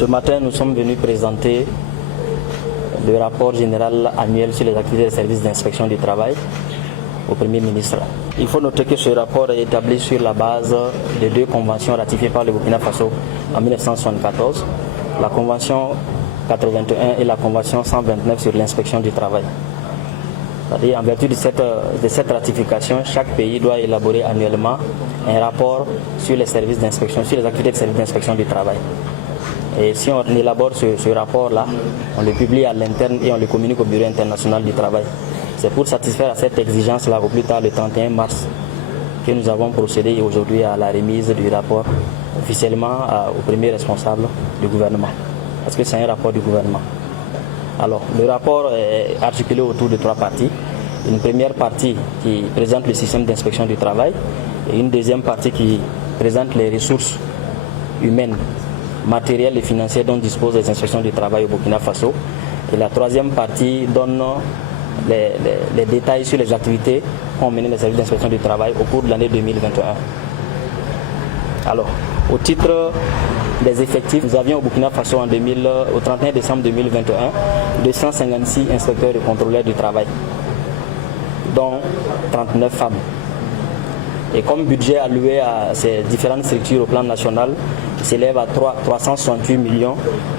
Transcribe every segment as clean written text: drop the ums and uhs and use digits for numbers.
Ce matin, nous sommes venus présenter le rapport général annuel sur les activités des services d'inspection du travail au Premier ministre. Il faut noter que ce rapport est établi sur la base de deux conventions ratifiées par le Burkina Faso en 1974, la Convention 81 et la Convention 129 sur l'inspection du travail. C'est-à-dire, en vertu de cette ratification, chaque pays doit élaborer annuellement un rapport sur les services d'inspection, sur les activités de services d'inspection du travail. Et si on élabore ce rapport-là, on le publie à l'interne et on le communique au Bureau international du travail. C'est pour satisfaire à cette exigence-là, au plus tard le 31 mars, que nous avons procédé aujourd'hui à la remise du rapport officiellement au premier responsable du gouvernement. Parce que c'est un rapport du gouvernement. Alors, le rapport est articulé autour de trois parties. Une première partie qui présente le système d'inspection du travail et une deuxième partie qui présente les ressources humaines, matérielles et financières dont disposent les inspections du travail au Burkina Faso. Et la troisième partie donne les détails sur les activités qu'ont mené les services d'inspection du travail au cours de l'année 2021. Alors, au titre des effectifs, nous avions au Burkina Faso au 31 décembre 2021 256 inspecteurs et contrôleurs du travail, dont 39 femmes. Et comme budget alloué à ces différentes structures au plan national, il s'élève à 368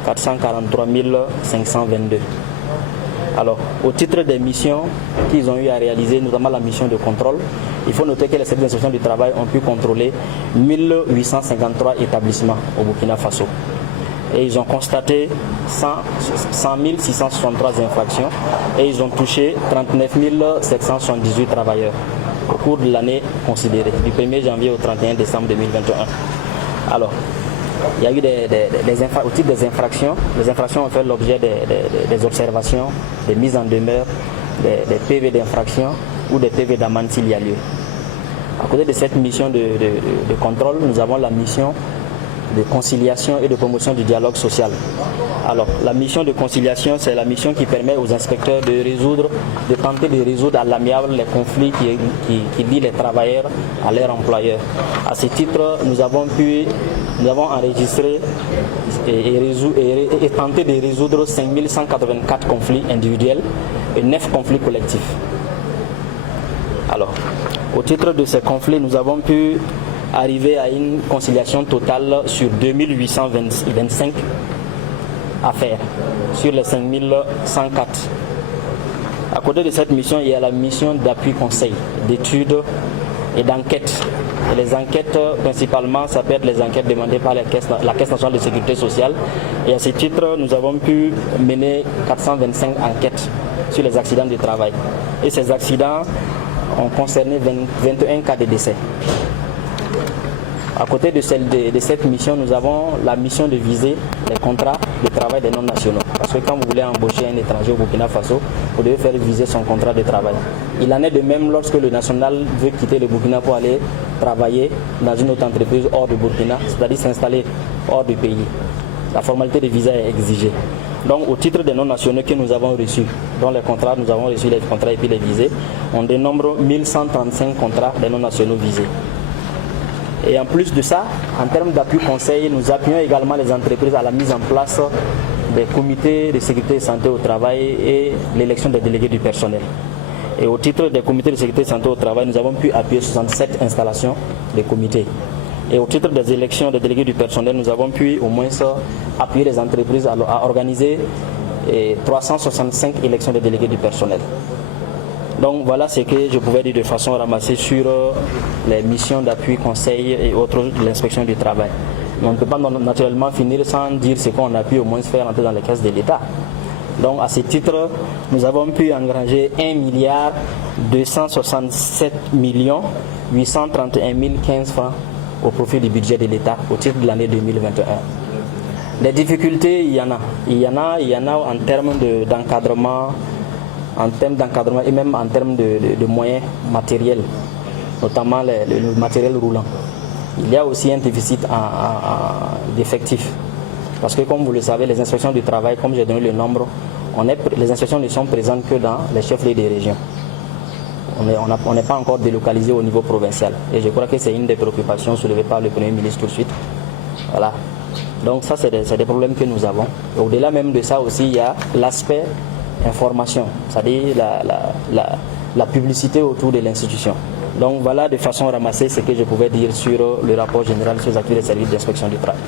443 522. Alors, au titre des missions qu'ils ont eu à réaliser, notamment la mission de contrôle, il faut noter que les services d'inspection du travail ont pu contrôler 1853 établissements au Burkina Faso. Et ils ont constaté 100 663 infractions et ils ont touché 39 778 travailleurs au cours de l'année considérée, du 1er janvier au 31 décembre 2021. Alors, il y a eu au titre des infractions. Les infractions ont fait l'objet des observations, des mises en demeure, des PV d'infraction ou des PV d'amende s'il y a lieu. À côté de cette mission de contrôle, nous avons la mission de conciliation et de promotion du dialogue social. Alors, la mission de conciliation, c'est la mission qui permet aux inspecteurs de tenter de résoudre à l'amiable les conflits qui lient les travailleurs à leur employeur. À ce titre, nous avons enregistré et tenté de résoudre 5184 conflits individuels et 9 conflits collectifs. Alors, au titre de ces conflits, nous avons pu arriver à une conciliation totale sur 2825 affaires, sur les 5104. À côté de cette mission, il y a la mission d'appui conseil, d'études et d'enquête. Et les enquêtes, principalement, ça peut être les enquêtes demandées par la Caisse nationale de sécurité sociale. Et à ce titre, nous avons pu mener 425 enquêtes sur les accidents du travail. Et ces accidents ont concerné 21 cas de décès. À côté de cette mission, nous avons la mission de viser les contrats de travail des non-nationaux. Parce que quand vous voulez embaucher un étranger au Burkina Faso, vous devez faire viser son contrat de travail. Il en est de même lorsque le national veut quitter le Burkina pour aller travailler dans une autre entreprise hors du Burkina, c'est-à-dire s'installer hors du pays. La formalité de visa est exigée. Donc, au titre des non-nationaux que nous avons reçus, dans les contrats, nous avons reçu les contrats et puis les visés, on dénombre 1135 contrats des non-nationaux visés. Et en plus de ça, en termes d'appui conseil, nous appuyons également les entreprises à la mise en place des comités de sécurité et santé au travail et l'élection des délégués du personnel. Et au titre des comités de sécurité et santé au travail, nous avons pu appuyer 67 installations de comités. Et au titre des élections des délégués du personnel, nous avons pu au moins appuyer les entreprises à organiser 365 élections des délégués du personnel. Donc voilà ce que je pouvais dire de façon ramassée sur les missions d'appui, conseil et autres de l'inspection du travail. Mais on ne peut pas naturellement finir sans dire ce qu'on a pu au moins faire entrer dans les caisses de l'État. Donc à ce titre, nous avons pu engranger 1 267 831 015 francs au profit du budget de l'État au titre de l'année 2021. Les difficultés, il y en a en termes d'encadrement. En termes d'encadrement et même en termes de moyens matériels, notamment le matériel roulant. Il y a aussi un déficit d'effectifs. Parce que comme vous le savez, les inspections du travail, comme j'ai donné le nombre, les inspections ne sont présentes que dans les chefs-lieux des régions. On n'est pas encore délocalisé au niveau provincial. Et je crois que c'est une des préoccupations soulevées par le Premier ministre tout de suite. Voilà. Donc ça, c'est des problèmes que nous avons. Au-delà même de ça aussi, il y a l'aspect information, c'est-à-dire la publicité autour de l'institution. Donc voilà de façon ramassée ce que je pouvais dire sur le rapport général sur les activités des services d'inspection du travail.